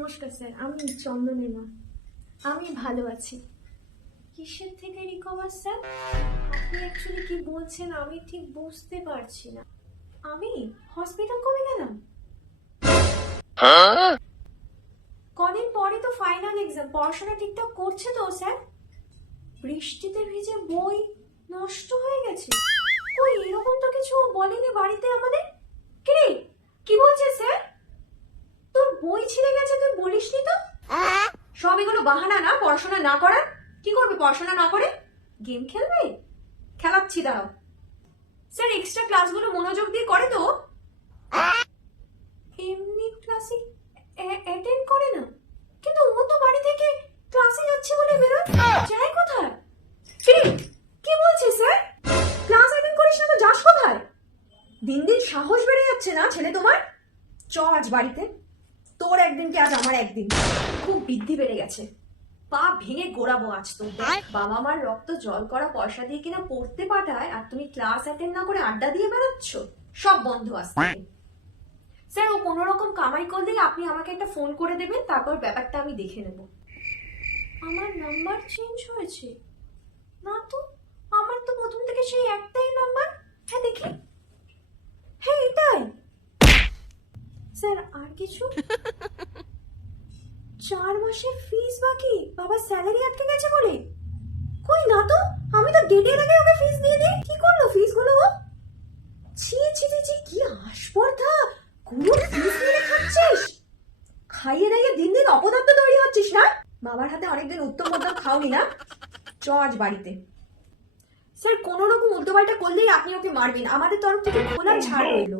নমস্কার স্যার, আমি চন্দনের মা। আমি ভালো আছি। কিসের থেকে রিকভার স্যার? আপনি অ্যাকচুয়ালি কি বলছেন আমি ঠিক বুঝতে পারছি না। আমি হসপিটাল কবে গেলাম? কদিন পরে তো ফাইনাল এক্সাম। পড়াশোনা ঠিকঠাক করছে তো স্যার? বৃষ্টিতে ভিজে বই নষ্ট হয়ে গেছে? ওই এরকম তো কিছু বলেনি বাড়িতে আমাদের। কে কি বলছে স্যার? তোর বই ছিঁড়ে গেছে তুই বলিসনি তো? সব এগুলো বাহানা না পড়াশোনা না করার? কি করবে পড়াশোনা না করে? গেম খেলবে? খেলাচ্ছি দাঁড়াও। স্যার এক্সট্রা ক্লাসগুলো মনোযোগ দিয়ে করে তো? এমনি ক্লাসে অ্যাটেন্ড করে না, কিন্তু ও তো বাড়ি থেকে ক্লাসে যাচ্ছে বলে বেরোয়। যায় কোথায়? কি বলছে স্যার? ক্লাস অ্যাটেন্ড করিস না তো যাস কোথায়? দিন দিন সাহস বেড়ে যাচ্ছে না ছেলে তোমার? চ আজ বাড়িতে। তোর একদিন কি আজ আমার একদিন। খুব বৃদ্ধি বেড়ে গেছে। পা ভেঙে গোড়াবো আজ তো। বাবা মার রক্ত জল করা পয়সা দিয়ে কিনা পড়তে পাঠায়, আর তুমি ক্লাস অ্যাটেন্ড না করে আড্ডা দিয়ে বেড়াচ্ছ। সব বন্ধ আসতে। স্যার ও কোনো রকম কামাই করলেই আপনি আমাকে একটা ফোন করে দেবেন, তারপর ব্যাপারটা আমি দেখে নেব। আমার নাম্বার চেঞ্জ হয়েছে না তো? আমার তো প্রথম থেকে সেই একটাই নাম্বার। হ্যাঁ দেখি, হ্যাঁ এটাই। স্যার আর কিছু? 4 মাসের ফিস বাকি, বাবার স্যালারি আটকে গেছে বলে। কই না তো, আমি তো ডেটের আগে ওকে ফিস দিয়ে দিই। কি করলো ফিস গুলো ও? ছি ছি ছি ছি, কি আস্পর্ধা! কোনো ফিস নিয়ে খাচ্ছিস? খাইয়ে দাইয়ে দিন দিন অপদার্থ তৈরি হচ্ছিস না? বাবার হাতে অনেকদিন উত্তম মধ্যম খাওনি না? চ আজ বাড়িতে। স্যার কোনো রকম উল্টোপাল্টা করলেই আপনি ওকে মারবেন। আমাদের তরফ থেকে খোলা ছাড় রইল।